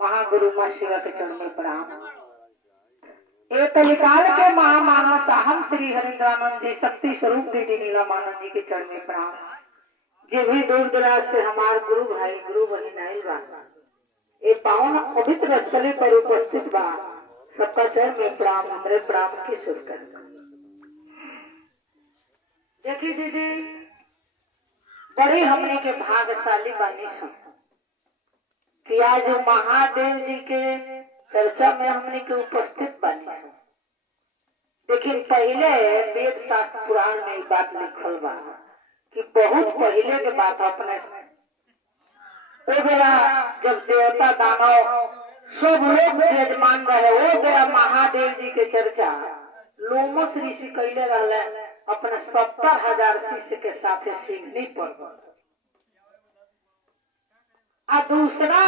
महागुरु माँ शिवा के चरण में प्रणाम। ये कलिकाल के महामानव साहम श्री हरिंद्रानंद जी शक्ति स्वरूप दीदी नीलामानंद जी के चरण में प्रणाम। जे भी दूर दराज से हमारे गुरु भाई गुरु बहन आयल बा, ये पावन पवित्र स्थली पर उपस्थित बा, सबका चरण में प्रणाम। हमारे प्रणाम की शुरू कर। देखिए दीदी, बड़े हमने के भाग्यशाली बानी सब कि आज महादेव जी के चर्चा में हमने के उपस्थित बानी सब। लेकिन पहले वेद शास्त्र पुराण में बात लिखल बा कि बहुत पहले के बात अपने ओ बेरा जब देवता दानव सब लोग यजमान रहे, वो बेरा महादेव जी के चर्चा लोमस ऋषि कैले रहले अपने 70,000 शिष्य के साथे सिंघनी पर। आ दूसरा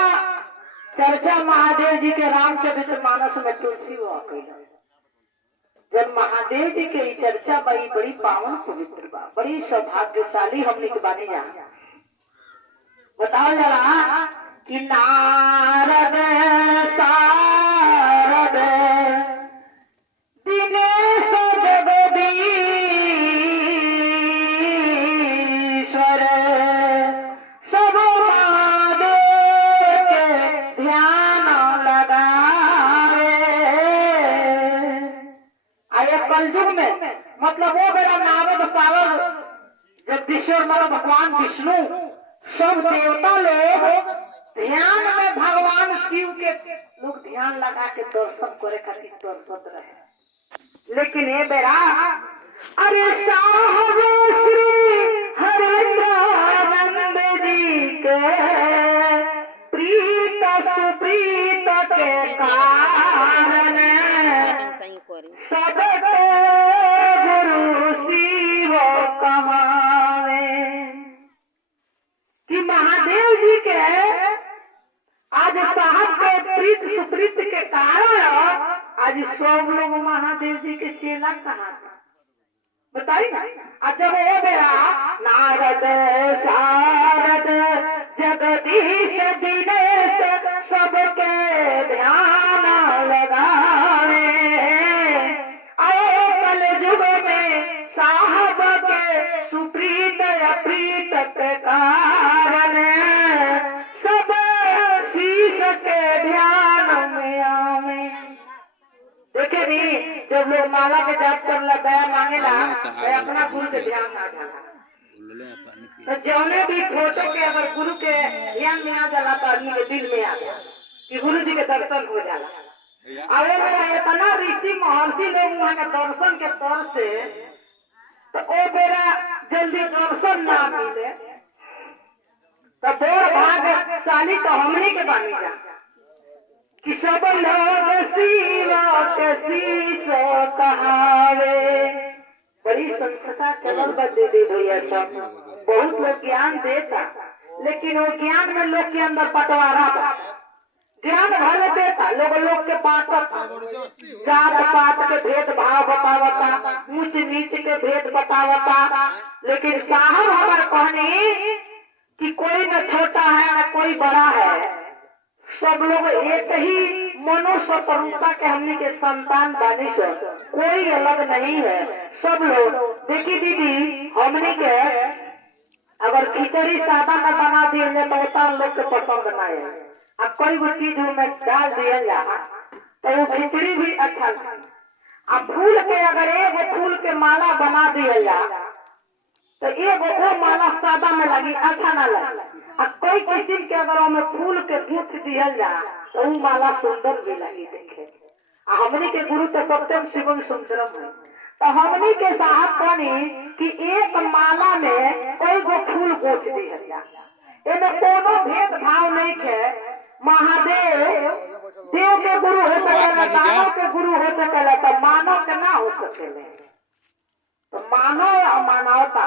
चर्चा महादेव जी के रामचरितमानस में तुलसी हुआ कैला। जब महादेव जी के चर्चा बड़ी पावन पवित्र बा, बड़ी सौभाग्यशाली हमने के बानी जा बताओ जरा कि नारद सारद दिनेश जगदीश्वर सब महादेव के ध्यान लगावे। आया कलयुग में मतलब वो बेरा नारद सारद जगदीश्वर मतलब भगवान विष्णु सब देवता लोग ध्यान में भगवान शिव के लोग ध्यान लगा के दर्शन करे खातिर तरसत रहे। लेकिन ये बेरा अरे साहब श्री हरिंद्रानंद जी के प्रीत सुप्रीत के कारण सबके गुरु शिव कहावे कि महादेव जी के आज साहब के प्रीत सुप्रीत के कारण आज सब लोग महादेव जी के चेला कहा बताइए ना। आज जब वो बेरा नारद सारद जगदीश दिनेश सबके ध्यान लगावे। आए कलयुग में साहब के सुप्रीत अप्रीत के कारण सब शीश के ध्यान में आवे। देखे नी जब लोग माला के जाप कर दया मांगेला तो अपना गुरु के ध्यान ना जाला। तो जौने भी फोटो के अगर गुरु के ध्यान में आ जाला तो आदमी के दिल में आ गया कि गुरु जी के दर्शन हो जाला। अरे मेरा इतना ऋषि महर्षि लोग वहाँ के दर्शन के तौर से तो ओ बेरा जल्दी दर्शन ना मिले तो बड़ भाग्यशाली तो हमने के बानी जा कि सब लोग शिव के शीश कहावे। बड़ी संस्था केवल बदे दे भैया सब बहुत लोग ज्ञान देता, लेकिन वो ज्ञान में लोग के अंदर पटवारा था। ज्ञान भले देता लोग के बांटता, जात पात के भेद भाव बतावता, ऊंच नीच के भेद बतावता। लेकिन साहब हमारे कहनी कि कोई न छोटा है न कोई बड़ा है, सब लोग एक ही मनुष्य स्वरूपता के हमने के संतान बानी से, कोई अलग नहीं है। सब लोग देखी दीदी, हमने के अगर खिचड़ी सादा में बना दिया जाए तो उतना लोग के पसंद ना है। अब कोई भी चीज में डाल दिया जाए तो वो खिचड़ी भी अच्छा लगता। अब फूल के अगर एक फूल के माला बना दिया जाए तो एक वो माला सादा में लगी अच्छा ना लगे। अब कोई किस्म के अगर हमें फूल के गूंथ दिया जाए तो वो माला सुंदर भी लगी देखे। हमने के गुरु तो सत्यम शिवम सुंदरम है। तो हमने के साहब कहनी कि एक माला में कोई वो फूल गूंथ दिया जाए, इनमें कोनो भेद भाव नहीं है। महादेव देव के गुरु हो सकेला, दानव के गुरु हो सकेला, तो मानव के ना हो सकेले। तो मानव और मानवता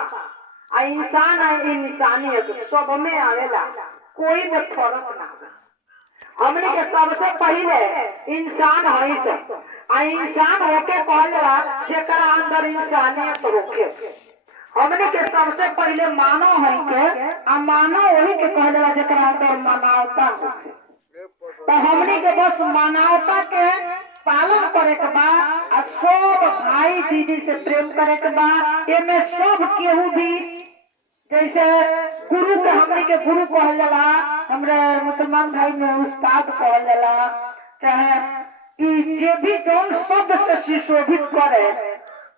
आ इंसान है इंसानियत सब में आवेला, कोई में फर्क ना हो। हमने के सबसे पहले इंसान है सब आ इंसान होके कहला जेकरा अंदर इंसानियत होके। हमने के सबसे पहले मानव है के आ मानव वही के कहला जेकरा अंदर मानवता होके। तो हमनी के बस मानवता के पालन करे के बा, सब भाई दीदी से प्रेम करे के बा। एमे सब केहू भी जैसे गुरु के हमनी के गुरु कहल जाला, हमरे मुसलमान भाई में उस्ताद कहल जाला, चाहे कि जे भी जौन शब्द से सुशोभित करे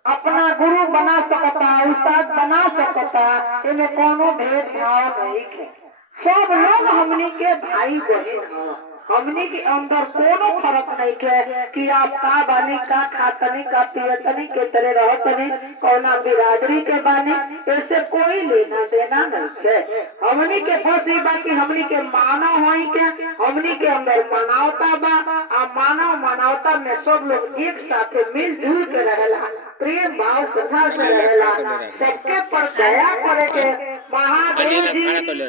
अपना गुरु बना सकता, उस्ताद बना सकता। इनमें कोनो भेदभाव नहीं है, सब लोग हमनी के भाई बहन हैं। हमनी के अंदर कोनो फर्क नहीं है कि आप का बानी, का खातनी, का पियतनी, के तरह रहतनी, कौना बिरादरी के बानी, ऐसे कोई लेना देना नहीं है। हमनी के बस ये बाकी हमनी के मानव होई के हमनी के अंदर मानवता बा। आ मानव मानवता में सब लोग एक साथ मिलजुल के रहेला, प्रेम भाव श्रद्धा से रहेला, सबके पर दया करे के। महादेव जी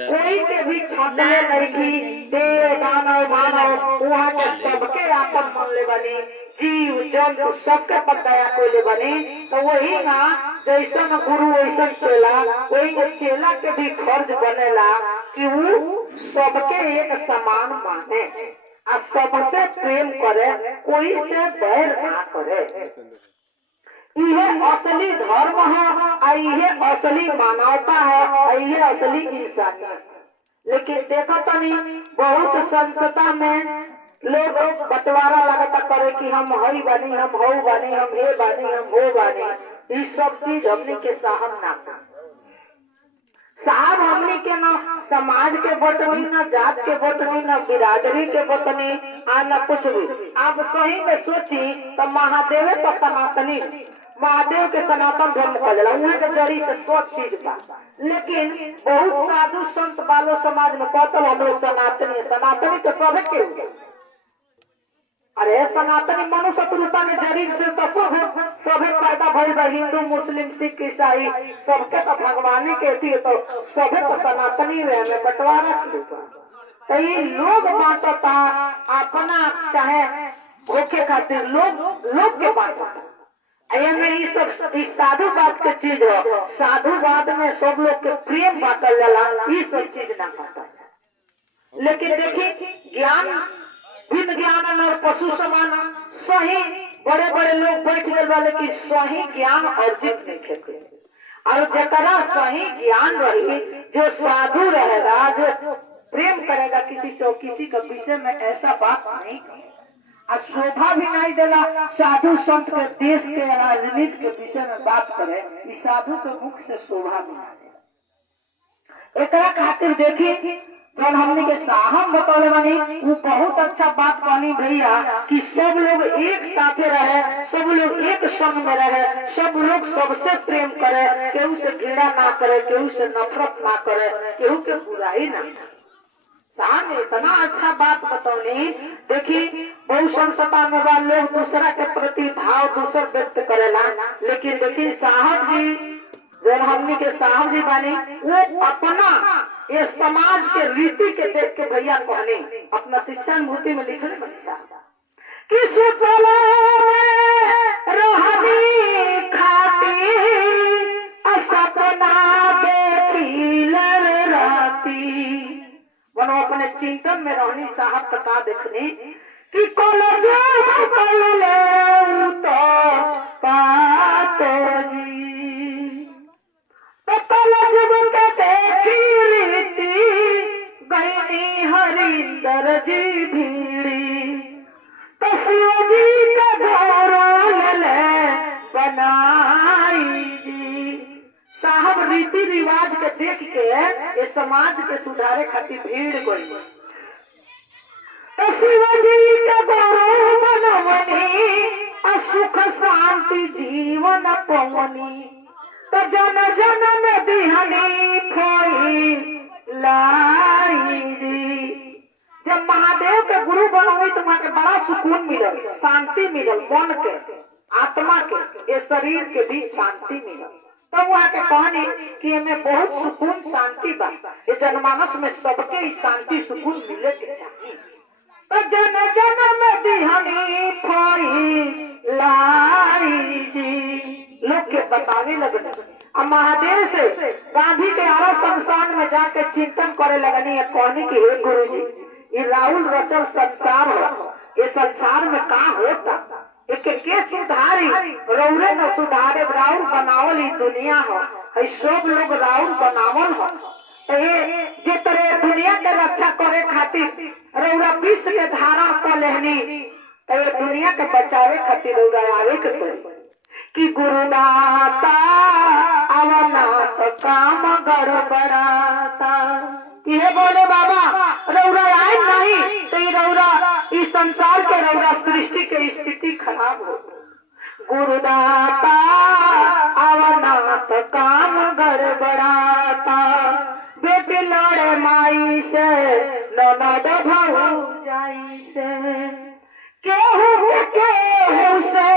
कोई के भी छाटले नहीं, देव दानव मानव वहाँ के सबके आपन मन ले बनी, जीव जंतु सबके पर दया कोई बनी। तो वही ना जैसन गुरु वैसन चेला, वही के चेला के भी फर्ज बनेला कि वो सबके एक समान माने आ सबसे प्रेम करे, कोई से बैर ना करे। यह असली धर्म है, यह असली मानवता है, यह असली इंसानियत। लेकिन देखो तो नहीं, बहुत संस्था में लोग बंटवारा लगता करे कि हम हई बानी, हम हो बानी, हम हे बानी, हम हो बानी। ये सब चीज हमने के साहब ना साहब हमने के ना समाज के बटनी, ना जात के बटनी, ना बिरादरी के बटनी, आ ना कुछ भी। आप सही में सोची तो महादेव तो सनातनी, महादेव के सनातन धर्म कहला, उहाँ के जड़ी से सब चीज बा। लेकिन बहुत साधु संत बालो समाज में कहतल हम लोग सनातनी, सनातनी तो सबे के हुए। अरे सनातनी मनुष्य शत्रुता में जड़ी से तो सभे पैदा भइल बा। हिंदू मुस्लिम सिख ईसाई सबके तो भगवानी के थी, तो सभे तो सनातनी में बंटवारा किया। तो ये लोग बांटता अपना चाहे भूखे खातिर लोग के बांटता। ये सब इस साधुवाद के चीज हो, साधुवाद में सब लोग के प्रेम बांटल जाला, ये सब चीज ना बांटा। लेकिन देखिए ज्ञान बिन ज्ञान और पशु समान, सही बड़े बड़े लोग बैठ गए वाले की सही ज्ञान अर्जित नहीं करते। और जरा सही ज्ञान रही, जो साधु रहेगा, जो प्रेम करेगा किसी से, किसी के विषय में ऐसा बात नहीं करेगा। शोभा भी नहीं देला साधु संत के देश के राजनीति के विषय में बात करे, इस साधु के मुख से शोभा भी नहीं देला। एक खातिर देखी जब हमने के साहब बतौले बनी, वो बहुत अच्छा बात कहनी भैया कि सब लोग एक साथे रहे, सब लोग एक संग में रहे, सब लोग सबसे प्रेम करे, केहू से घृणा ना करे, केहू से नफरत ना करे, केहू के बुराई ना करे। साहब ने इतना अच्छा बात बतौनी। देखी बहुत संस्था में बा लोग दूसरा के प्रति भाव दूसर व्यक्त करेला, लेकिन देखी साहब जी जब हमने के साहब जी बानी, वो अपना ये समाज के रीति के देख के भैया कहने अपना शिष्यानुभूति में लिखले बनी साहब कि सुतला रहनी खाती सपना देखी राती। वो अपने चिंतन में रहनी साहब कथा देखने कि कॉलेज हरिंदर जी भीड़ी तो शिव जी का गौरव बनाई जी। साहब रीति रिवाज के देख के ये समाज के सुधारे खातिर भीड़ गई। तो शिव जी का गौरव बनवनी, सुख शांति जीवन पवनी, तो जन जन में बिहनी खोई लाई जी। जब महादेव के गुरु बनोगी तो वहां के बड़ा सुकून मिलल, शांति मिलल, मन के आत्मा के ये शरीर के भी शांति मिलल। तो वहां के कहनी कि हमें बहुत सुकून शांति बा, ये जनमानस में सबके ही शांति सुकून मिले के चाहिए। तो जन जन में बिहनी खोई लाई जी, लोग के बताने लगने। अब महादेव से गांधी के आरा शमशान में जाके चिंतन करे लगनी है, कहनी कि हे गुरु जी ये राहुल रचल संसार हो, ये संसार में का होता एक के सुधारी रौरे न सुधारे राहुल बनावल ही दुनिया हो, सब लोग राहुल बनावल हो। ये जे तरह दुनिया के रक्षा करे खातिर रौरा विश्व के धारण कर लेहनी, तो ये दुनिया के बचावे खातिर रौरा आवे के पड़ी कि गुरुदाता अवनाथ काम गड़बड़ाता। ये बोले बाबा रौरा आए नहीं तो ये रौरा इस संसार के रौरा सृष्टि के स्थिति खराब हो। गुरुदाता अवनाथ काम गड़बड़ाता, बेटी लड़े माई से ननद भौजाई से, केहू से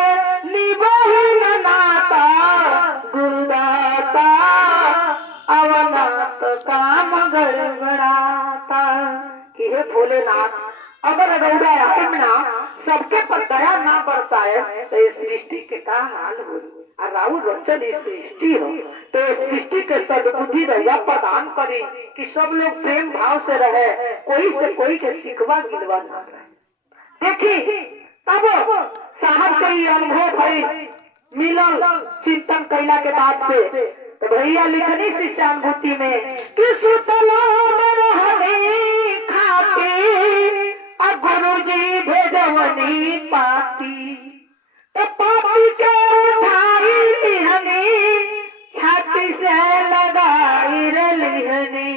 निभाही न नाता। गुरुदाता अवनाथ काम गड़बड़ाता। कि हे भोलेनाथ अगर रौरा आइम ना सबके पर दया ना बरसाए तो इस सृष्टि के का हाल हो। राहुल रचल सृष्टि हो तो इस सृष्टि के सद्बुद्धि रौरा प्रदान करे कि सब लोग प्रेम भाव से रहे, कोई से कोई के सिकवा गिलवा ना रहे। देखी तब साहब के ये अनुभव भई मिलल चिंतन कैला के बाद से, तो भैया लिखनी शिष्यानुभूति में कि सुतला में रहनी खाती और गुरुजी भेजवनी पाती, तो पापी के उठाई लिहनी छाती से लगाई लिहनी,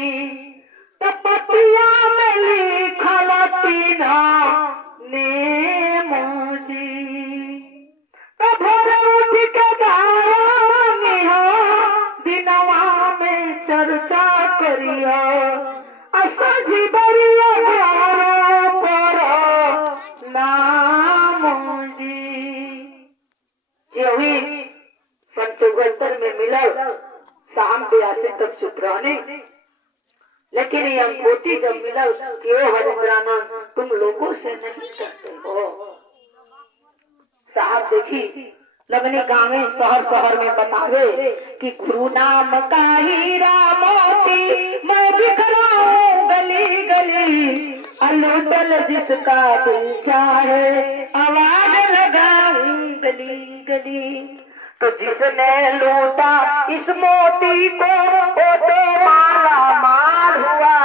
तो पतिया में लिखल तीना ने मोजी, तो भोर उठ के गानी हो दिनवा में चर्चा करियो, असजी बरिया घरों पर नाम जी। यही सन 74 में मिला शाम 82 तक चुप रहने, लेकिन ये अंगूठी जब मिला कि ओ हरिंद्रानंद तुम लोगों से नहीं करते हो। साहब देखी लगनी गाँव शहर शहर में बतावे कि गुरु नाम का हीरा मोती मैं बिखराऊं गली गली, अलूटल जिसका दिल चाहे आवाज लगाऊं गली गली। तो जिसने लूटा इस मोती को वो तो माला माल हुआ,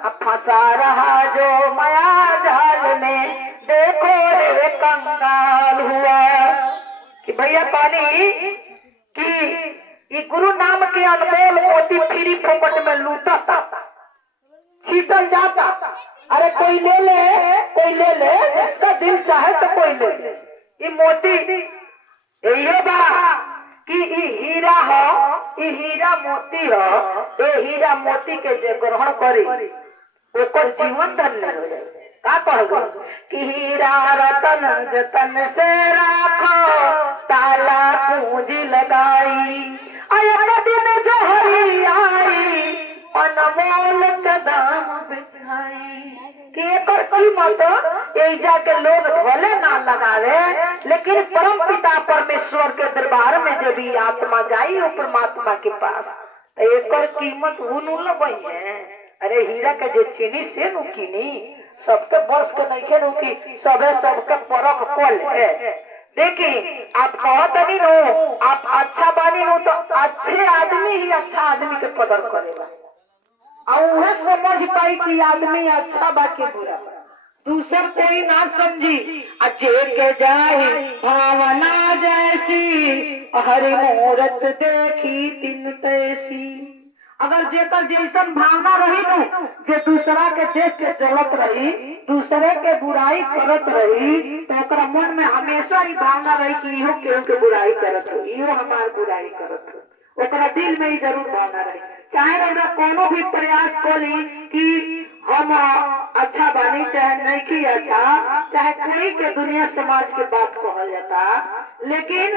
अब फंसा रहा जो माया जाल में देखो रे कंगाल हुआ। कि भैया पानी कि ये गुरु नाम के अनमोल मोती फ्री फोकट में लूटा था, छीटल जाता। अरे कोई ले ले जिसका दिल चाहे तो कोई ले ले। ये मोती ये बा कि हीरा हो, ये हीरा मोती हो, ये हीरा मोती के जे ग्रहण करे ओकर जीवन धन्य हो जाए। का कहबो कि हीरा रतन जतन से राखो ताला पूंजी लगाई, एक दिन जहरी आई अनमोल के दाम बिछाई। कि एकर कीमत एजा के लोग भले ना लगावे, लेकिन परम पिता परमेश्वर के दरबार में जब भी आत्मा जाई वो परमात्मा के पास तो एकर कीमत वो न लगई है। अरे हीरा के जे चीनी से नु कीनी सबके बस के नहीं नु की सबे सबके परख कोल है। देखिए आप कहत नहीं नो आप अच्छा बानी नो तो अच्छे आदमी ही अच्छा आदमी के कदर करेगा और वह समझ पाई कि आदमी अच्छा बा के बुरा बा, दूसर कोई ना समझी। अजे के जाए भावना जैसी हरि मूरत देखी तिन तैसी। अगर जेकर जैसन भावना रही नु जे दूसरा के देख के चलत रही, दूसरे के बुराई करत रही, तो ओकरा मन में हमेशा ही भावना रही कि इहो केहू के बुराई करत हो, इहो हमार बुराई करत हो। ओकरा दिल में ही जरूर भावना रही, चाहे रौरा कोनो भी प्रयास करी कि हम अच्छा बानी चाहे नहीं की अच्छा, चाहे कोई के दुनिया समाज के बात कहल जाता, लेकिन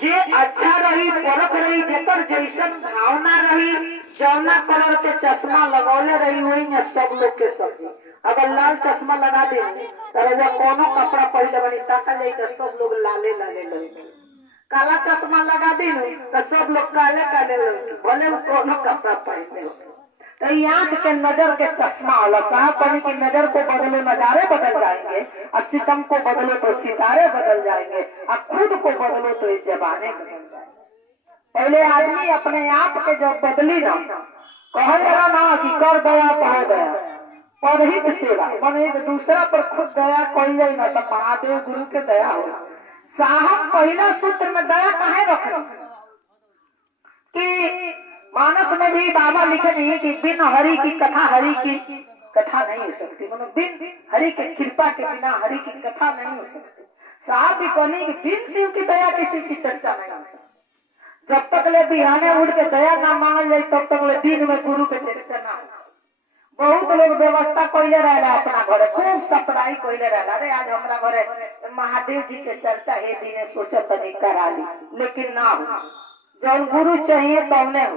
जे अच्छा रही परख रही जेकर जैसन भावना रही, जौना कलर के चश्मा लगौले रही वही में सब लोग के सब। अगर लाल चश्मा लगा दे तो वो कोनो कपड़ा पहले बनी ताका जाए तो सब लोग लाले लाले लगे, काला चश्मा लगा दी तो सब लोग काले काले लगे, भले वो कोनो कपड़ा पहने। तो ये आंख के नजर के चश्मा होला। साहब पानी की नजर को बदलो नजारे बदल जाएंगे, और सितम को बदलो तो सितारे बदल जाएंगे, और खुद को बदलो तो ये जबाने बदल जाएंगे। पहले आदमी अपने आप के जब बदली ना, कहा जाला ना कि कर दया कह दया, परहित सेवा मन एक दूसरा पर खुद दया कही जाए ना तो महादेव गुरु के दया होला। साहब पहला सूत्र में दया काहे रखना कि मानस में भी बाबा लिखे नहीं कि बिन हरि की कथा हरि की कथा नहीं हो सकती, मतलब बिन हरि के कृपा के बिना हरि की कथा नहीं हो सकती। साहब भी कहने कि बिन शिव की दया की शिव की चर्चा नहीं हो सकती। जब तक ले बिहाने उठ के दया ना मांगल जाए तब तक ले दिन में गुरु के चर्चा ना हो। बहुत लोग व्यवस्था कइले रहला अपना घरे, खूब सप्ताही कइले रहला, अरे आज हमरा घरे महादेव जी के चर्चा हे दिने सोचत नहीं करा ली, लेकिन ना हो। जब गुरु चाहिए तबने हो,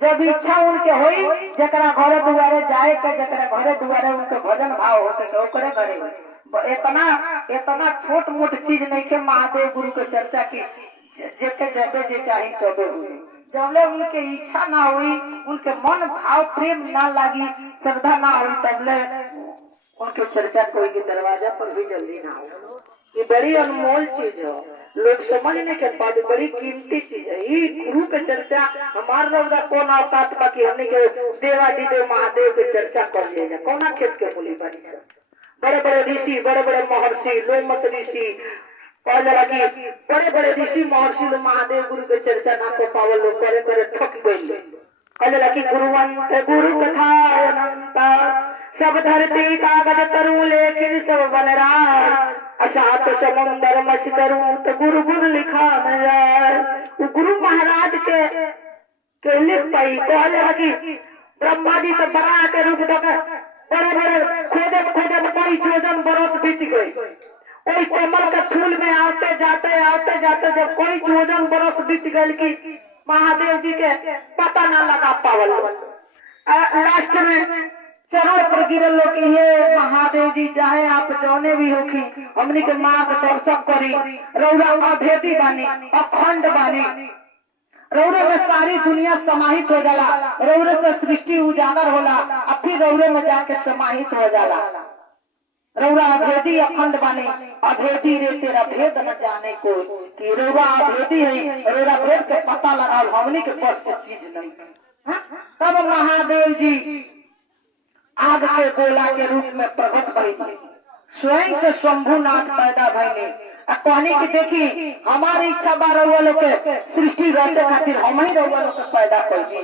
जब इच्छा उनके होई, जकरा घरे दुआरे जाए के, जकरा घरे दुआरे उनके भजन भाव होके के ओकरे घरे होई। इतना छोट मोट चीज नहीं के महादेव गुरु के चर्चा की जेके जबे जे चाही तबे हुई। जबले उनके इच्छा ना हुई, उनके मन भाव प्रेम ना लगी, श्रद्धा ना हुई, तबले उनके चर्चा कोई के दरवाजा पर भी जल्दी ना हो। ये बड़ी अनमोल चीज है, लोग समझने के बाद बड़ी कीमती चीज है। ये गुरु के चर्चा हमार रौदा कौन औकात बाकी हमने के देवादिदेव महादेव के चर्चा कर लिया कौना खेत के बोली बनी। बड़े बड़े ऋषि, बड़े बड़े महर्षि, लोमस ऋषि, बड़े बड़े ऋषि महर्षि लोग महादेव गुरु के चर्चा ना को पावल लोग करे करे थक गए। कहले कि गुरुवंत गुरु कथा अनंता, सब धरती कागज तरु लेकिन सब बनराज, असात समुंदर मस करूं तो गुरु गुरु लिखा न जाए। वो गुरु महाराज के लिख पाई। कहले कि ब्रह्मा जी तो बना के रूप दे बड़े बड़े खोदे कई जोजन बरस बीत गई। कोई कमल के फूल में आते जाते जब कोई जोजन बरस बीत गई कि महादेव जी के पता ना लगा पावल। लास्ट में चरण पर गिरल लोग कि हे महादेव जी चाहे आप जौने भी होखी हमनी के मार्गदर्शक करी। रौरा अभेदी बानी, अखंड बानी, रौरे में सारी दुनिया समाहित हो जाला, रौरे से सृष्टि उजागर होला, अब फिर रौरे में जाके समाहित हो जाला। रौरा अभेदी अखंड बानी, अभेदी रे तेरा भेद न जाने को, कि रौरा अभेदी है, रौरा भेद के पता लगा हमनी के बस के चीज नहीं। तब महादेव जी आग के गोला के रूप में प्रकट भइले, स्वयं से शंभुनाथ पैदा भइले। कहनी की देखी हमारी इच्छा बा रउआ लोग के सृष्टि रचे खातिर हम ही रउआ लोग के पैदा कइली,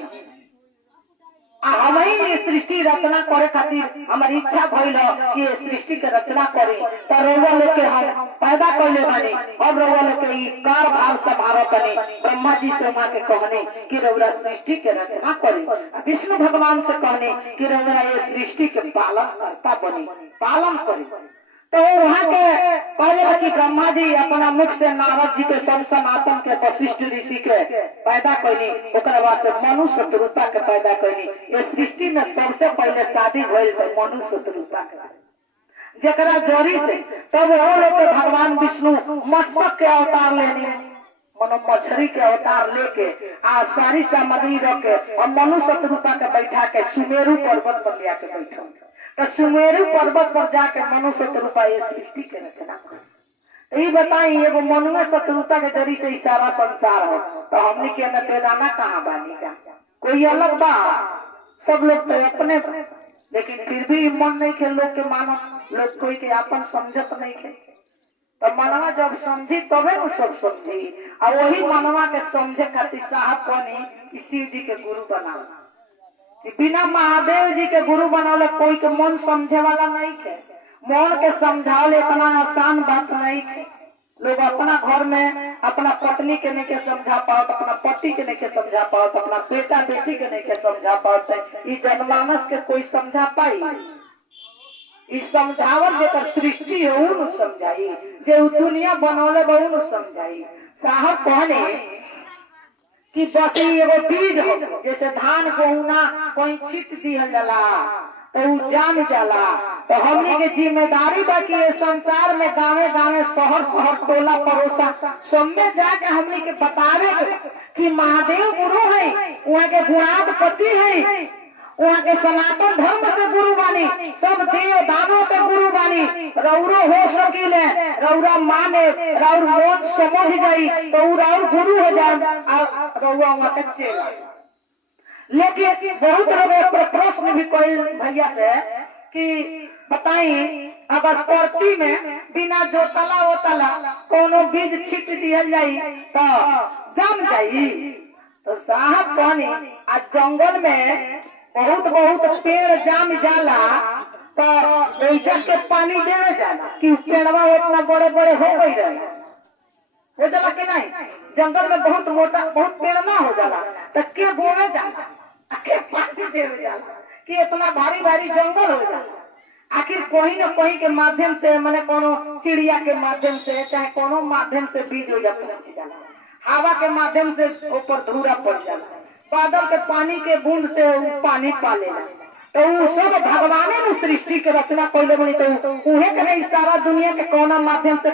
हम ही सृष्टि रचना करे खातिर हमारी इच्छा भइल कि ये सृष्टि के रचना करे। तो रउआ लोग के हम पैदा कइले बानी, अब रउआ लोग के ई कार भाव से भारत बने। ब्रह्मा जी से वहां के कहने कि रउरा सृष्टि के रचना करे, विष्णु भगवान से कहने कि रउरा ये सृष्टि के पालन करता बने, पालन करे। तो वहां के पहले कि ब्रह्मा जी अपना मुख से नारद जी के सनातन के वशिष्ठ ऋषि के पैदा कैली, ओकरा बाद से मनु शत्रुता के पैदा कैली। ये सृष्टि में सबसे पहले शादी भइल तो मनु शत्रुता के, जकरा जड़ी से तब वो लोग भगवान विष्णु मत्स्य के अवतार लेनी, मनो मछली के अवतार लेके आ सारी सामग्री रख के और मनु शत्रुता के बैठा के सुमेरु पर्वत पर लिया के बैठा। तो सुमेरु पर्वत पर जाके मनु शत्रुता ये सृष्टि के रचना कर। ये बताई एगो मनु शत्रुता के जरी से सारा संसार है, तो हमने के अंदर बेगाना कहाँ बानी जा, कोई अलग बा, सब लोग तो अपने, लेकिन फिर भी मन नहीं के लोग के मानो, लोग कोई के अपन समझत नहीं के। तो मनवा जब समझी तबे वो सब समझी, और वही मनवा के समझे खातिर साहब कहनी शिव जी के गुरु बना। बिना महादेव जी के गुरु बनाले कोई के मन समझे वाला नहीं है, मन के समझावले इतना आसान बात नहीं है। लोग अपना घर में अपना पत्नी के नहीं के समझा पाओ, अपना पति के नहीं के समझा पाओ, अपना बेटा बेटी के नहीं के समझा पाओ, ये जनमानस के कोई समझा पाई? इस समझावल जेकर सृष्टि है उन समझाई, जे दुनिया बनौले बहु समझाई। साहब कहने कि बस एगो बीज हो, जैसे धान गेहूं कोई छीट दिहल जाला तो जाम जाला। तो हमने के जिम्मेदारी बा कि ये संसार में गावे गावे शहर शहर टोला पड़ोसा सब में जाके हमने के बतावे कि महादेव गुरु है, वहाँ के गुणाधिपति है, वहाँ के सनातन धर्म से गुरु बानी, सब देव दानों के गुरु बानी। रौरो हो सकीले, रौरा माने, रौर मोच समझ जाई तो रौर गुरु हो जाए, रौरा वहाँ के चेला। लेकिन बहुत लोग प्रश्न भी कोई भैया से कि बताई, अगर परती में बिना जोतला ओतला कोनो बीज छिट दिया जाई तो जम जाई। तो साहब कहनी आज जंगल में बहुत बहुत पेड़ जाम जाला तो ऐसा के पानी देवे जाला कि पेड़वा उतना बड़े बड़े हो गई रहे हो जाला कि नहीं। जंगल में बहुत मोटा बहुत पेड़ ना हो जाला तो के बोवे जाला, के पानी देवे जाला कि इतना भारी भारी जंगल हो जाला। आखिर कोई न कोई के माध्यम से मैंने कोनो चिड़िया के माध्यम से चाहे कोनो माध्यम से बीज हो जाला, हवा के माध्यम से ऊपर धूरा पड़ जाला, बादल के पानी के बूंद से पानी पालेला। तो वो सब भगवाने ने सृष्टि के रचना कइले बनी। तो उहे के सारा दुनिया के कोना माध्यम से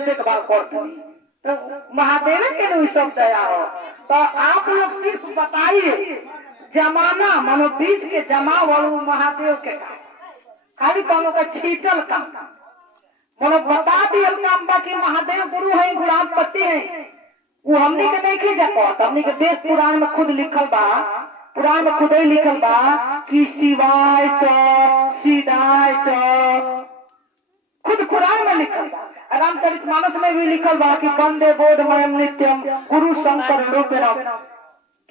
देखभाल करते तो महादेव के नहीं सब दया हो। तो आप लोग सिर्फ बताइए जमाना मानो बीज के जमा वालू महादेव के खाली कोनो का छीटल काम मानो बता दियल काम बाकी महादेव गुरु है, गुलाम पति है, वो हमने के नहीं खींचा कहत। हमने के वेद पुराण में खुद लिखल बा, पुराण में खुद ही लिखल बा कि शिवाय च सीधाय च, खुद कुरान में लिखल बा। रामचरितमानस में भी लिखल बा कि वंदे बोधमयम नित्यम गुरु शंकर रूपेणम,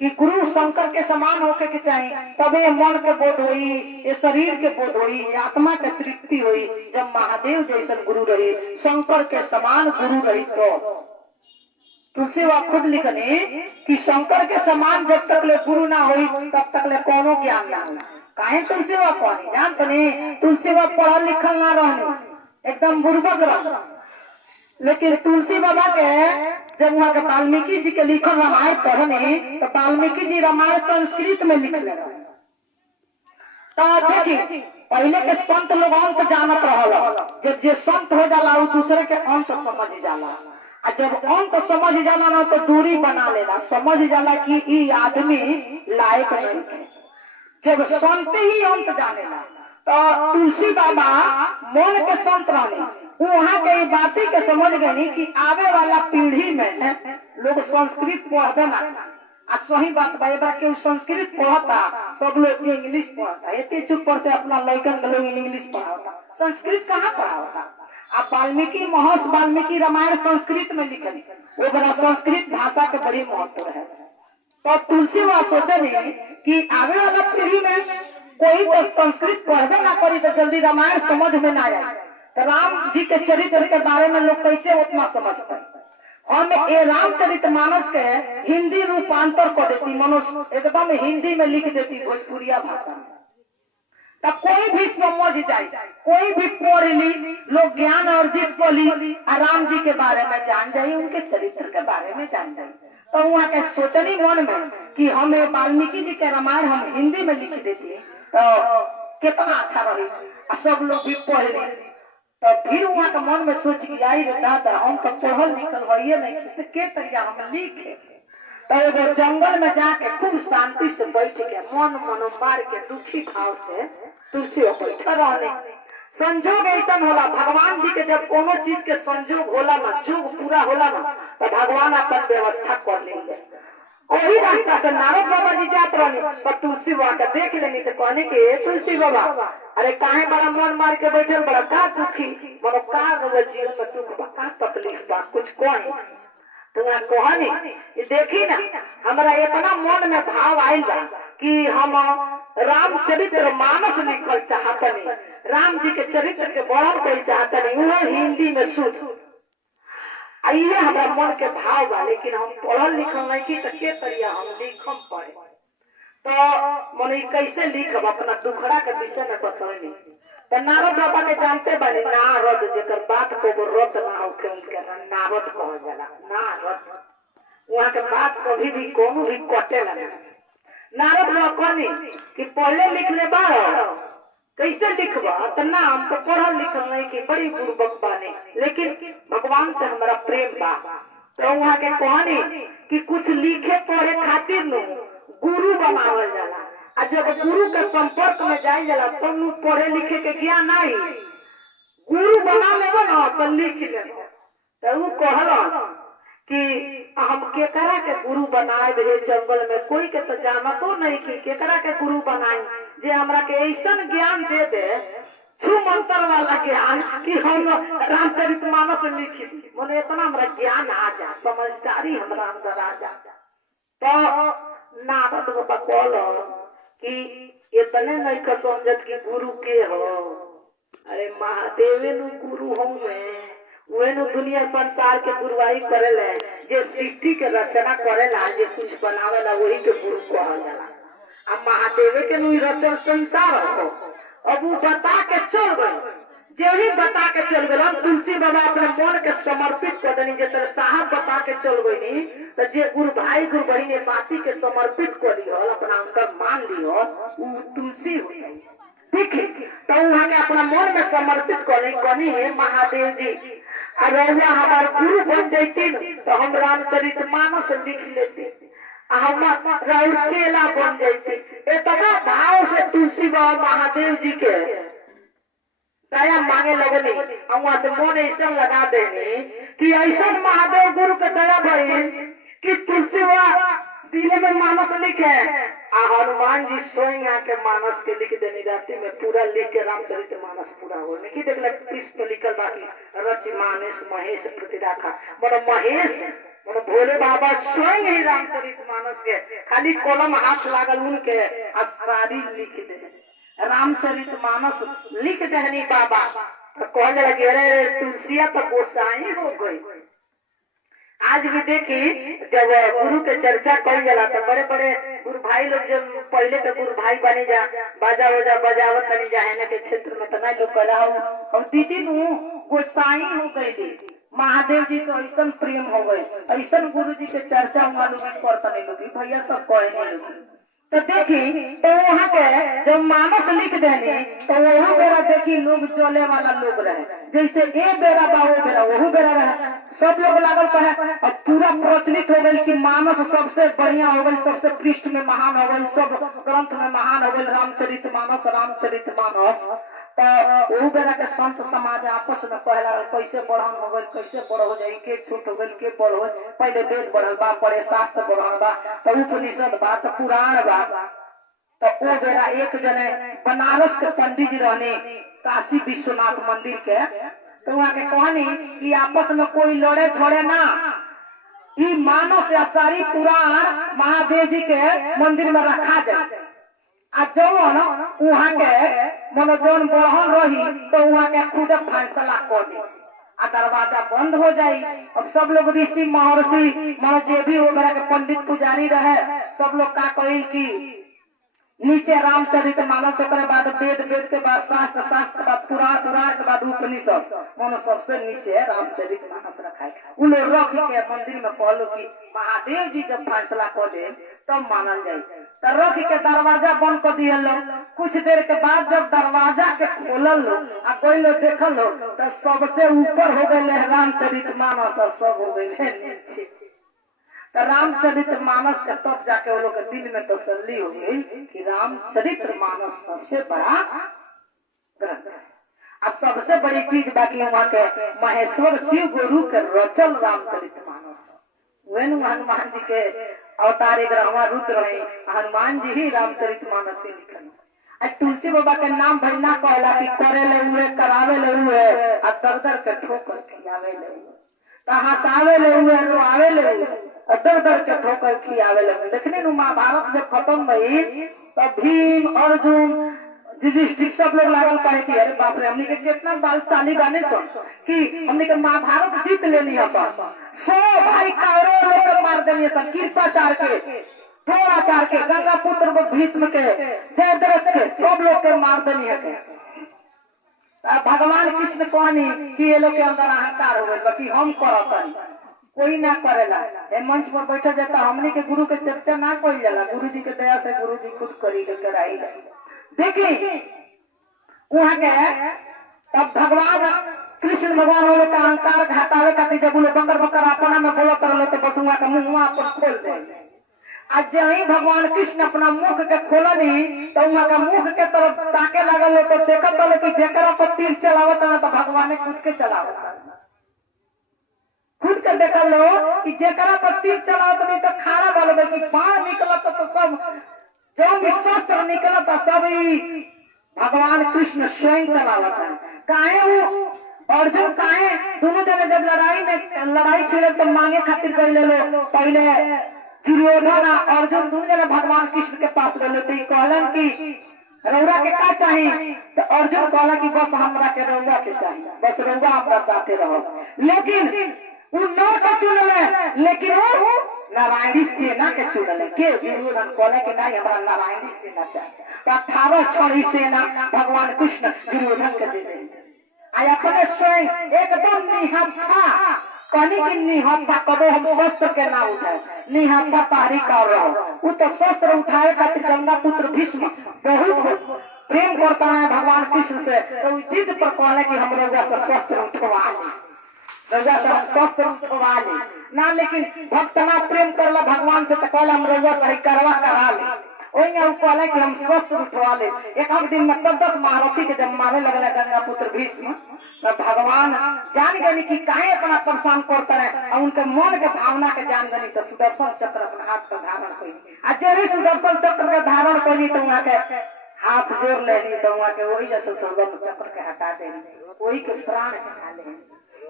कि गुरु शंकर के समान होके के चाहिए तबे मन के बोध हुई, ये शरीर के बोध हुई, आत्मा के तृप्ति हुई। जब महादेव जैसा गुरु रही, शंकर के समान गुरु रही तो तुलसीवा खुद लिखने कि शंकर के समान जब तक ले गुरु ना हुई तब तक ले कोनो ज्ञान ना हुई। काहे तुलसीवा कहनी जानते नहीं, तुलसीवा पढ़ल लिखल ना रहने, एकदम बुर्बक रह। लेकिन तुलसी बाबा के जब वहाँ के वाल्मीकि जी के लिखल रामायण पढ़ने तो वाल्मीकि जी रामायण संस्कृत में लिखले रहे। तो देखिए पहले के संत लोग अंत जानत रहल, जब जे संत हो जाला वो दूसरे के अंत समझ जाला, और जब अंत समझ जाला ना तो दूरी बना लेला, समझ जाला कि ई आदमी लायक नहीं है। जब संत ही अंत जानेला तो तुलसी बाबा मन के संत रहने, वहाँ के बातें के समझ गए कि आवे वाला पीढ़ी में लोग संस्कृत पढ़ते ना। आ सही बात बा के संस्कृत पढ़ता, सब लोग इंग्लिश पढ़ता, इतने चुप पर से अपना लड़कन के लोग इंग्लिश पढ़ाता, संस्कृत कहाँ पढ़ाता। अब वाल्मीकि महर्षि वाल्मीकि रामायण संस्कृत में लिखल, वो बड़ा संस्कृत भाषा के बड़ी महत्व है। तो तुलसी वह सोचे कि आवे वाला पीढ़ी में कोई तो संस्कृत पढ़बे ना करी तो जल्दी रामायण समझ में ना आए, तो राम जी के चरित्र के बारे में लोग कैसे उतना समझ पाए। हम ये रामचरितमानस के हिंदी रूपांतर कर देती, मनुष्य एकदम हिंदी में लिख देती भोजपुरिया भाषा में, तब कोई भी समझ जाए, कोई भी पढ़ ली, लोग ज्ञान अर्जित कर ली, राम जी के बारे में जान जाए, उनके चरित्र के बारे में जान जाए। तो वहाँ के सोचनी मन में कि हमें वाल्मीकि जी के रामायण हम हिंदी में लिख देती तो कितना अच्छा रही, सब लोग भी पढ़ ली। तो फिर वहाँ के मन में सोच के आई दादा हम तो पढ़ल लिखल है नहीं, तो के तरीका हम लिखे। तो एगो जंगल में जाके खूब शांति से बैठ के मन मनोमार के दुखी भाव से तुलसी बैठा रहने। संजोग ऐसा होला, भगवान जी के जब कोनो चीज के संजोग होला ना, जुग पूरा होला ना, तो भगवान अपन व्यवस्था कर लेंगे। वही रास्ता से नारद बाबा जी जात रहे, पर तुलसी बाबा का देख लेनी तो कहने के तुलसी बाबा अरे काहे बड़ा मन मार के बैठल, बड़ा का दुखी, बड़ा का जीवन में दुख बा, का तकलीफ बा, कुछ कही तो कहनी देखी ना हमारा इतना मन में भाव आयल बा कि हम रामचरित्र मानस लिखल चाहतनी, राम जी के चरित्र के वर्णन कर चाहतनी, वो हिंदी में शुद्ध ये हमारा मन के भाव बा। लेकिन हम पढ़ल लिखल नहीं की तो के तरिया हम लिखम पढ़े, तो मन कैसे लिखब अपना दुखड़ा के विषय में बतौनी। तो नारद बाबा के जानते बने नारद जेकर बात को रत ना होके उनके नारद कहा जाला, नारद वहाँ के बात कभी भी कोनो भी कटे ना। नारद बाबा कहनी कि पढ़ले लिखले बारो कैसे लिखबा, तो नाम तो पढ़ल लिखल नहीं की बड़ी बुर्बक बाने, लेकिन भगवान से हमारा प्रेम बा। तो वहाँ के कहनी कि कुछ लिखे पढ़े खातिर नो गुरु बनावल जाला, आज जब गुरु के संपर्क में जाई जाला तो पढ़े लिखे के ज्ञान आई गुरु बना लेबो ना तो लिख लेबो तो वो कहला कि हम केकरा के गुरु बनाए दे जंगल में कोई के तो जानतो नहीं कि केकरा के गुरु बनाए जे हमरा के ऐसा ज्ञान दे दे छू मंत्र वाला ज्ञान कि हम रामचरितमानस लिखी मने इतना हमरा ज्ञान आ जा समझदारी हमरा अंदर आ जा तो नारद बाबा कहलो कि इतने नहीं का समझत कि गुरु के हो अरे महादेवे नु गुरु हूँ मैं नु दुनिया संसार के गुरुवाई करेला जे सृष्टि के रचना करेला जे कुछ बनावेला वही के गुरु कहल जाला अब महादेवे के नु रचन संसार हो अब वो बता के चल गए जे ही बता के चल गए तुलसी बाबा अपने मन के समर्पित कर देनी जे तेरे साहब बता के चल गई तो जे गुरु भाई गुरु बहन बाती के समर्पित कर लियो अपना अंदर मान लियो वो तुलसी हो गई ठीक है तो वहां के अपना मन में समर्पित कर कनी है महादेव जी अगर हमारे गुरु बन जाती तो हम रामचरितमानस लिख लेते हम चेला बन जाते इतना भाव से तुलसी बाबा महादेव जी के दया मांगे लगनी वहां से मन ऐसा लगा देने कि ऐसा महादेव गुरु के दया भई कि तुलसी बाबा दिल में मानस लिखे हनुमान जी स्वयं आके मानस के लिख देनी रात्रि में पूरा लिख के रामचरितमानस पूरा हो नहीं देख कृष्ण लिखल बाकी रच मानस महेश प्रतिराखा मतलब महेश मतलब भोले बाबा स्वयं ही रामचरितमानस के खाली कलम हाथ लागल उनके सारी लिख दे रामचरितमानस लिख देनी बाबा तो कहने लगे अरे तुलसिया तो गोसाई हो गई आज भी देखी जब गुरु के चर्चा करी जाला तो बड़े बड़े गुरु भाई लोग जब पहले के गुरु भाई बनी जा बाजा वजा बजावत नहीं जा है के क्षेत्र में तना लोग कहला हम दीदी नु गोसाई हो गई महादेव जी से ऐसा प्रेम हो गए ऐसा गुरु जी के चर्चा मालूम करता नहीं लोग भैया सब कहे नहीं लोग तो देखी तो वहाँ के जब मानस लिख देने तो वहाँ बेरा देखी लोग चले वाला लोग रहे जैसे ए बेरा बा वो बेरा वही बेरा रहे सब लोग लागल कहे और पूरा प्रचलित हो गई कि मानस सबसे बढ़िया हो गई सबसे पृष्ठ में महान हो गई सब ग्रंथ में महान हो गई रामचरितमानस तो वो बेरा के संत समाज आपस में कहला कैसे बढ़न हो गई कैसे बड़ हो जाए के छोट हो गई के बड़ हो पहले वेद बढ़ल बा पढ़े शास्त्र बढ़ल बा तो उपनिषद बा तो पुराण बा तो वो बेरा एक जने बनारस के पंडित जी रहने काशी विश्वनाथ मंदिर के तो वहाँ के कहनी कि आपस में कोई लड़े छोड़े ना ये मानस या सारी पुराण महादेव जी के मंदिर में रखा जाए जौन वहाँ के मनोजन बढ़न रही तो वहाँ के खुद फैसला कर दे दरवाजा बंद हो जाये अब सब लोग ऋषि महर्षि मन जे भी हो गया के पंडित पुजारी रहे सब लोग का कही कि नीचे रामचरितमानस के बाद वेद वेद के बाद शास्त्र शास्त्र के बाद पुराण पुराण के बाद उपनिषद मनो सबसे नीचे रामचरितमानस रखा उन रख के मंदिर में कहलो कि महादेव जी जब फैसला कर दे तब मानल जाये तो रख के दरवाजा बंद कर दिए लोग कुछ देर के बाद जब दरवाजा के खोलल लोग आ कोई लोग देखल लोग तो सबसे ऊपर हो गए रामचरितमानस सब हो गए नीचे तो रामचरितमानस का तब जाके वो लोग के दिल में तसल्ली हो गई कि रामचरितमानस सबसे बड़ा ग्रंथ है और सबसे बड़ी चीज बाकी वहाँ के महेश्वर शिव गुरु के रचल रामचरितमानस हनुमान जी के अवतार ग्रहवा रुद्र रहे हनुमान जी ही रामचरितमानस के लिखल तुलसी बाबा के नाम भैया कहला कि करे ले हुए करावे ले हुए और दर दर के ठोकर खियावे ले हुए हंसावे ले हुए रोआवे ले हुए दर दर के ठोकर खियावे ले हुए देखने नु महाभारत जब खत्म भई तो भीम अर्जुन युधिष्ठिर सब लोग लागल कहे कि अरे बाप रे हमने के कितना बलशाली बने सन कि हमने के महाभारत जीत लेनी है सब भाई कौरव लोग के मार देनी सन कृपाचार के द्रोणाचार्य के गंगा पुत्र भीष्म के जयद्रथ के सब लोग के मार देनी है भगवान कृष्ण कहनी कि ये लोग के अंदर अहंकार हो गए बाकी हम करतन कोई ना करेला मंच पर बैठा जाता हमने के गुरु के चर्चा ना कोई जाला गुरु जी के दया से गुरु जी खुद करी कराई देखी वहाँ के तब भगवान कृष्ण भगवान वो लोग का अहंकार घटावे खातिर जब बोले बकर बकर अपना में बोलत रहे तो बस वहाँ का मुंह अपन खोल दे आज जही भगवान कृष्ण अपना मुख के खोलनी तो वहां का मुख के तरफ ताके लगल तो देखत हलो कि जेकरा पर तीर चलावत ना तो भगवान खुद के चलावत, खुद के देखल लो कि जेकरा पर तीर चलावत नहीं तो खाड़ा बोलबे कि बाण निकलत तो सब जो भी शस्त्र निकलत सब भगवान कृष्ण स्वयं चलावत है। काहे वो अर्जुन काहे दोनों जने जब लड़ाई छिड़े तो मांगे खातिर गए लो पहले दुर्योधन अर्जुन दोनों जने भगवान कृष्ण के पास गए तो कहलन कि रउरा के का चाहिए तो अर्जुन कहला कि बस हमरा के रउरा के चाहिए, बस रउरा हमरा साथे रहो। लेकिन वो नर के चुनले लेकिन वो नारायणी सेना के चुनले के दुर्योधन कहले कि नहीं हमरा नारायणी सेना चाहिए तो 18 छड़ी सेना भगवान कृष्ण दुर्योधन के दे दे। आया अपने स्वयं एकदम निहत्था कहनी कि निहत्था कबो हम शस्त्र के ना उठाए निहत्था पारी कर रहा वो तो शस्त्र उठाए खातिर गंगा पुत्र भीष्म बहुत प्रेम करता है भगवान कृष्ण से तो जिद पर कहले कि हम रउआ से शस्त्र उठवा ले, रउआ से शस्त्र उठवा ले ना। लेकिन भक्त ना प्रेम करला भगवान से तो कहला हम रउआ से करवा करा ले ओइया कहले कि हम शस्त्र उठवा ले। एक दिन में 10 महारथी के जब मारे लगला गंगा पुत्र भीष्म तब भगवान जान गए कि काहे अपना परेशान करता है और उनके मन के भावना के जान गई तो सुदर्शन चक्र अपने हाथ पर धारण करी आ जे सुदर्शन चक्र के धारण करी तो वहां के हाथ जोड़ लेनी तो वहां के वही जैसे सुदर्शन चक्र के हटा देनी वही के प्राण हटा ले।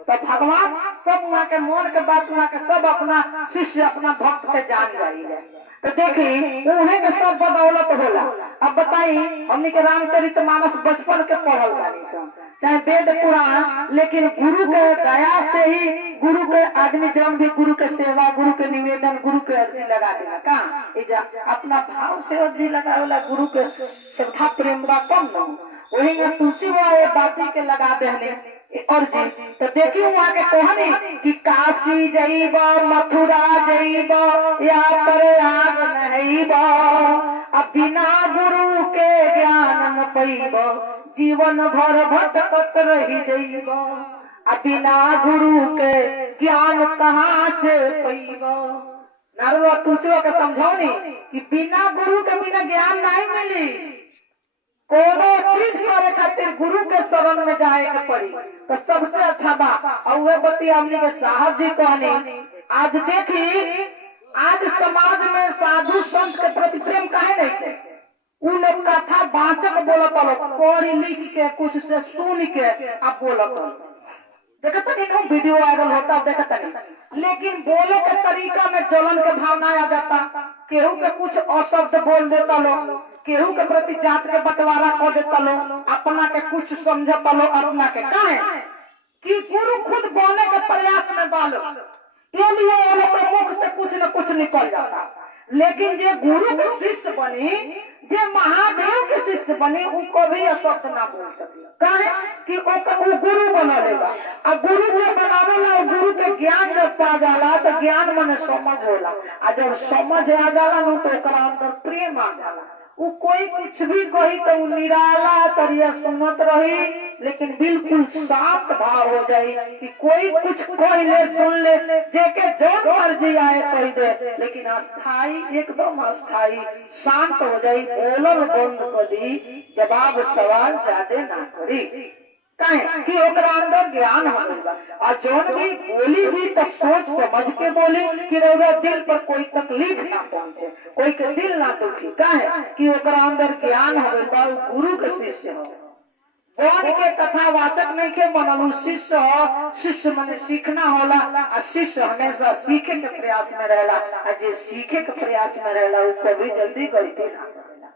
तो भगवान सब वहां के मन के बात वहां के सब अपना शिष्य अपना भक्त के जान गई है। तो देखी उन्हें के सब बदौलत होला। अब बताई हमने के रामचरितमानस बचपन के पढ़ल बानी सन चाहे वेद पुराण लेकिन गुरु के दया से ही गुरु के आदमी जन भी गुरु के सेवा गुरु के निवेदन गुरु के अर्जी लगा देना कहा अपना भाव से अर्जी लगा वाला गुरु के श्रद्धा प्रेम बा कम न वही में तुलसी वाले बाती के लगा देने अर्जी। तो देखी वहां के कहनी कि काशी जइब मथुरा जइब या प्रयाग नहइब अब बिना गुरु के ज्ञान न पइब जीवन भर भटकत रही जइब अब बिना गुरु के ज्ञान कहाँ से पइब। नारद तुलसी के समझौनी कि बिना गुरु के बिना ज्ञान नहीं मिली कोनो चीज करे खातिर गुरु के शरण में जाए के पड़ी तो सबसे अच्छा बा। और वह बती हमने के साहब जी कहने आज देखी आज समाज में साधु संत के प्रति प्रेम काहे नहीं थे उन लोग कथा वाचक बोलत पढ़ लिख के कुछ से सुन के अब बोलत देखता नहीं वीडियो वायरल होता देखता नहीं लेकिन बोले के तरीका में जलन के भावना आ जाता केहू के कुछ अशब्द बोल देता लोग केहू के प्रति जात के बंटवारा कर देता लो अपना के कुछ समझता लो अपना के काहे कि गुरु खुद बोलने के प्रयास में बालो ये लिए उनके मुख से कुछ न कुछ निकल जाता। लेकिन जे गुरु के शिष्य बनी जे महादेव के शिष्य बनी उनको भी अशब्द ना बोल सके काहे कि वो गुरु बना लेगा और गुरु जो बनावेला गुरु के ज्ञान जब पा जाला तो ज्ञान मने समझ होला और जब समझ आ जाला नु तो ओकरा अंदर प्रेम आ जाला वो कोई कुछ भी कही तो निराला तरिया सुनत रही लेकिन बिल्कुल शांत भाव हो जाए कि कोई कुछ कह ले सुन ले जेके जो मर्जी आए कह दे लेकिन अस्थाई एकदम अस्थाई शांत हो जाए बोलल बंद कर दी जवाब सवाल ज्यादा ना करी काहे कि ओकरा अंदर ज्ञान हो गइल बा और जौन भी बोली भी तो सोच समझ के बोली कि रउरा दिल पर कोई तकलीफ ना पहुंचे कोई के दिल ना दुखी काहे कि ओकरा अंदर ज्ञान हो गइल बा गुरु के शिष्य हो बन के कथा वाचक नहीं के बनल शिष्य हो शिष्य माने सीखना होला और शिष्य हमेशा सीखे के प्रयास में रहेला और जे सीखे के प्रयास में रहेला वो कभी जल्दी गलती ना करेला।